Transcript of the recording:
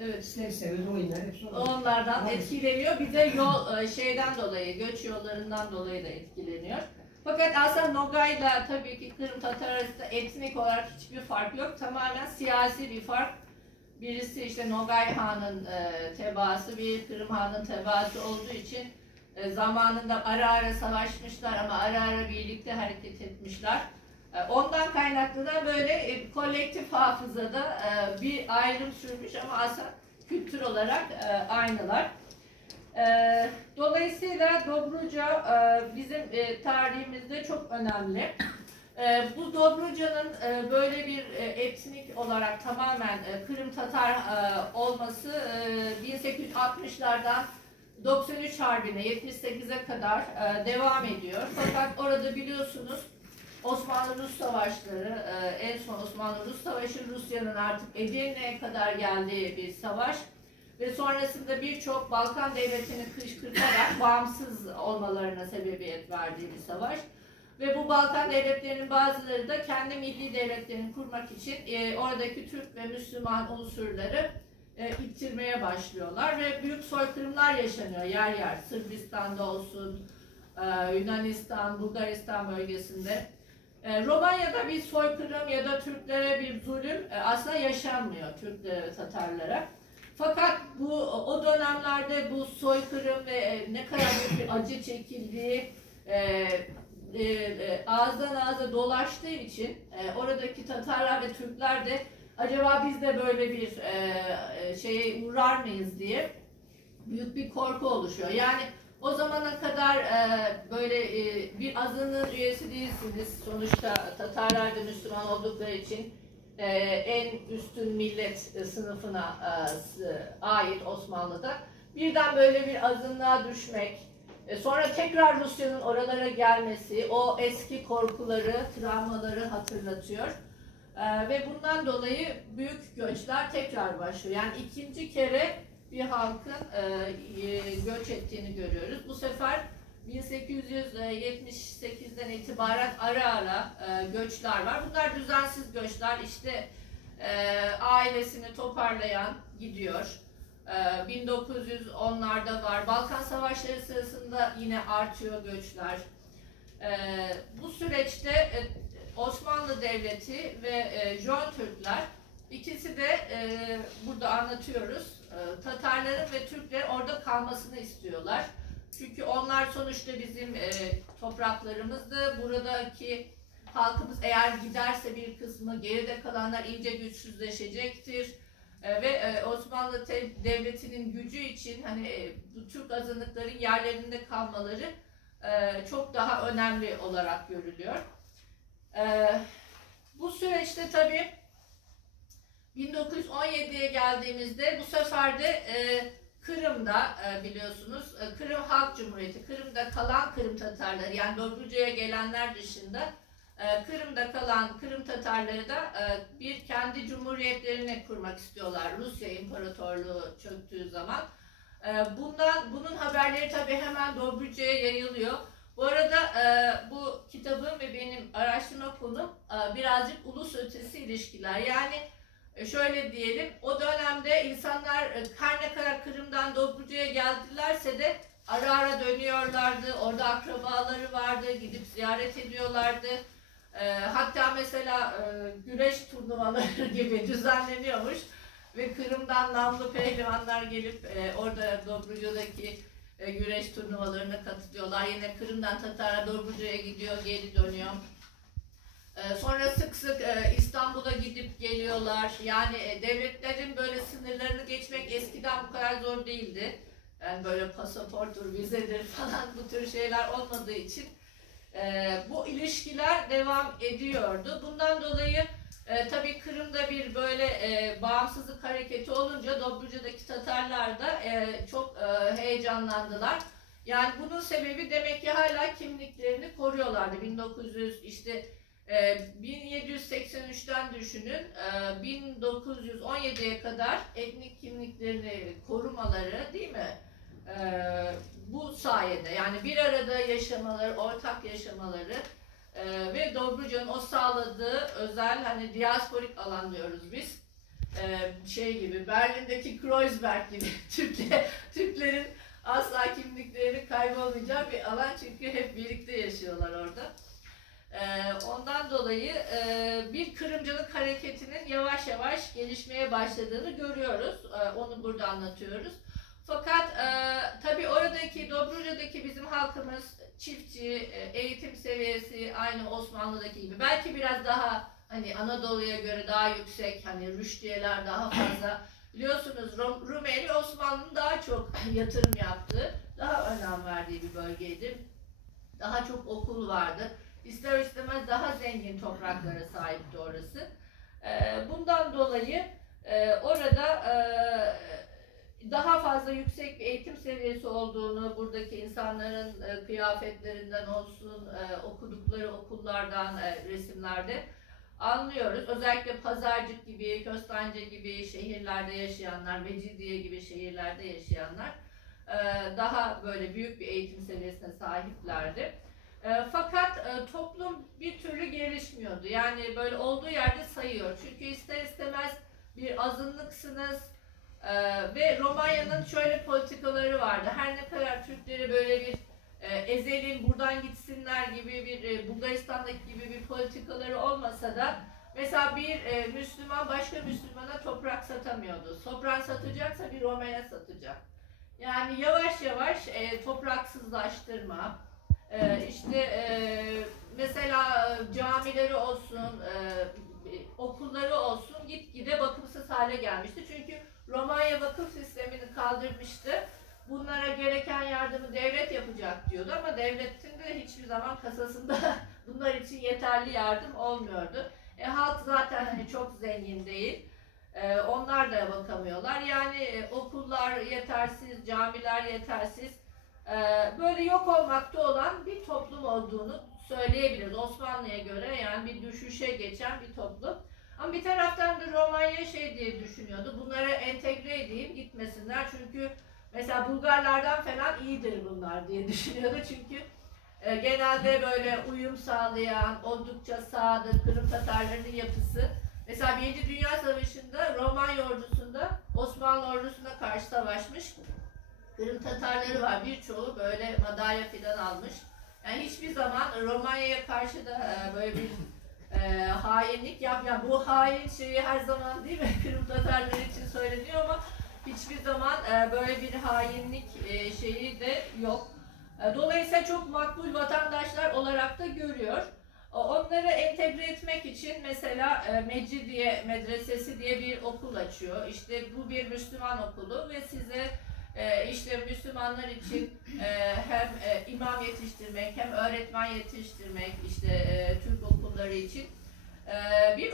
Evet. İster istemez oyunlar hepsi Onlardan etkileniyor. Bir de yol şeyden dolayı, göç yollarından dolayı da etkileniyor. Fakat aslında Nogay'la tabii ki Kırım Tatar arasında etnik olarak hiçbir fark yok. Tamamen siyasi bir fark. Birisi işte Nogay Han'ın tebaası, bir Kırım Han'ın tebaası olduğu için zamanında ara ara savaşmışlar ama ara ara birlikte hareket etmişler. Ondan kaynaklı da böyle kolektif hafızada bir ayrım sürmüş ama aslında kültür olarak aynılar. Dolayısıyla Dobruca bizim tarihimizde çok önemli. Bu Dobruca'nın böyle bir etnik olarak tamamen Kırım Tatar olması 1860'lardan 93 Harbi'ne 78'e kadar devam ediyor. Fakat orada biliyorsunuz Osmanlı-Rus savaşları, en son Osmanlı-Rus savaşı Rusya'nın artık Edirne'ye kadar geldiği bir savaş. Ve sonrasında birçok Balkan devletini kışkırtarak bağımsız olmalarına sebebiyet verdiği bir savaş. Ve bu Balkan devletlerinin bazıları da kendi milli devletlerini kurmak için oradaki Türk ve Müslüman unsurları ittirmeye başlıyorlar. Ve büyük soykırımlar yaşanıyor yer yer. Sırbistan'da olsun, Yunanistan, Bulgaristan bölgesinde. Romanya'da bir soykırım ya da Türklere bir zulüm aslında yaşanmıyor Türklere ve Tatarlara. Fakat bu o dönemlerde bu soykırım ve ne kadar bir acı çekildiği ağızdan ağza dolaştığı için oradaki Tatarlar ve Türkler de acaba biz de böyle bir şeye uğrar mıyız diye büyük bir korku oluşuyor. Yani o zamana kadar böyle bir azınlığın üyesi değilsiniz. Sonuçta Tatarlar da Müslüman oldukları için en üstün millet sınıfına ait Osmanlı'da. Birden böyle bir azınlığa düşmek, sonra tekrar Rusya'nın oralara gelmesi, o eski korkuları, travmaları hatırlatıyor. Ve bundan dolayı büyük göçler tekrar başlıyor. Yani ikinci kere bir halkın göç ettiğini görüyoruz. Bu sefer 1878'den itibaren ara ara göçler var. Bunlar düzensiz göçler. İşte ailesini toparlayan gidiyor. 1910'larda var. Balkan Savaşları sırasında yine artıyor göçler. Bu süreçte Osmanlı Devleti ve Jön Türkler ikisi de burada anlatıyoruz. Tatarların ve Türklerin orada kalmasını istiyorlar. Çünkü onlar sonuçta bizim topraklarımızdı. Buradaki halkımız eğer giderse bir kısmı, geride kalanlar iyice güçsüzleşecektir. Ve Osmanlı Devleti'nin gücü için hani bu Türk azınlıkların yerlerinde kalmaları çok daha önemli olarak görülüyor. Bu süreçte tabii 1917'ye geldiğimizde bu sefer de Kırım'da biliyorsunuz Kırım Halk Cumhuriyeti, Kırım'da kalan Kırım Tatarları yani Dobruca'ya gelenler dışında Kırım'da kalan Kırım Tatarları da bir kendi cumhuriyetlerini kurmak istiyorlar Rusya İmparatorluğu çöktüğü zaman. Bunun haberleri tabii hemen Dobruca'ya yayılıyor. Bu arada bu kitabım ve benim araştırma konum birazcık ulus ötesi ilişkiler. Yani şöyle diyelim, o dönemde insanlar her ne kadar Kırım'dan Dobruca'ya geldilerse de ara ara dönüyorlardı. Orada akrabaları vardı, gidip ziyaret ediyorlardı. Hatta mesela güreş turnuvaları gibi düzenleniyormuş. Ve Kırım'dan namlı pehlivanlar gelip orada Dobruca'daki güreş turnuvalarına katılıyorlar. Yine Kırım'dan Tatar'a Dobruca'ya gidiyor, geri dönüyor. Sonra sık sık İstanbul'a gidip geliyorlar. Yani devletlerin böyle sınırlarını geçmek eskiden bu kadar zor değildi. Yani böyle pasaportur, vizedir falan bu tür şeyler olmadığı için bu ilişkiler devam ediyordu. Bundan dolayı tabii Kırım'da bir böyle bağımsızlık hareketi olunca Dobruca'daki Tatarlar da çok heyecanlandılar. Yani bunun sebebi demek ki hala kimliklerini koruyorlardı. 1783'ten düşünün 1917'ye kadar etnik kimliklerini korumaları değil mi? Bu sayede yani bir arada yaşamaları, ortak yaşamaları ve Dobruca'nın o sağladığı özel hani diasporik alan diyoruz biz. şey gibi, Berlin'deki Kreuzberg gibi Türklerin asla kimlikleri kaybolmayacağı bir alan, çünkü hep birlikte yaşıyorlar orada. Ondan dolayı bir Kırımcılık hareketinin yavaş yavaş gelişmeye başladığını görüyoruz. Onu burada anlatıyoruz. Fakat tabii oradaki, Dobruca'daki bizim halkımız çiftçi, eğitim seviyesi aynı Osmanlı'daki gibi. Belki biraz daha hani Anadolu'ya göre daha yüksek, hani rüştiyeler daha fazla. Biliyorsunuz Rumeli Osmanlı'nın daha çok yatırım yaptığı, daha önem verdiği bir bölgeydi. Daha çok okul vardı. İster istemez daha zengin topraklara sahipti orası. Bundan dolayı orada daha fazla yüksek bir eğitim seviyesi olduğunu, buradaki insanların kıyafetlerinden olsun, okudukları okullardan, resimlerde anlıyoruz. Özellikle Pazarcık gibi, Köstence gibi şehirlerde yaşayanlar, Mecidiye gibi şehirlerde yaşayanlar daha böyle büyük bir eğitim seviyesine sahiplerdi. Fakat toplum bir türlü gelişmiyordu. Yani böyle olduğu yerde sayıyor. Çünkü ister istemez bir azınlıksınız. Ve Romanya'nın şöyle politikaları vardı. Her ne kadar Türkleri böyle bir ezelim, buradan gitsinler gibi bir Bulgaristan'daki gibi bir politikaları olmasa da mesela bir Müslüman başka Müslümana toprak satamıyordu. Toprak satacaksa bir Roma'ya satacak. Yani yavaş yavaş topraksızlaştırma, mesela camileri olsun, okulları olsun gitgide bakımsız hale gelmişti. Çünkü Romanya vakıf sistemini kaldırmıştı. Bunlara gereken yardımı devlet yapacak diyordu ama devletin de hiçbir zaman kasasında bunlar için yeterli yardım olmuyordu. Halk zaten hani çok zengin değil. Onlar da bakamıyorlar. Yani okullar yetersiz, camiler yetersiz. Böyle yok olmakta olan bir toplum olduğunu söyleyebiliriz. Osmanlı'ya göre yani bir düşüşe geçen bir toplum. Ama bir taraftan da Romanya şey diye düşünüyordu. Bunları entegre edeyim, gitmesinler. Çünkü mesela Bulgarlardan falan iyidir bunlar diye düşünüyordu. Çünkü genelde böyle uyum sağlayan, oldukça sadık Kırım Tatarlarının yapısı. Mesela 1. Dünya Savaşı'nda Romanya ordusunda Osmanlı ordusuna karşı savaşmış Kırım Tatarları var. Birçoğu böyle madalya falan almış. Yani hiçbir zaman Romanya'ya karşı da böyle bir hainlik yapmayan, bu hain şeyi her zaman değil mi Kırım Tatarları için söyleniyor ama hiçbir zaman böyle bir hainlik şeyi de yok. Dolayısıyla çok makbul vatandaşlar olarak da görüyor. Onları entegre etmek için mesela Mecidiye Medresesi diye bir okul açıyor. İşte bu bir Müslüman okulu ve size işte Müslümanlar için hem imam yetiştirmek hem öğretmen yetiştirmek, işte Türk okulları için bir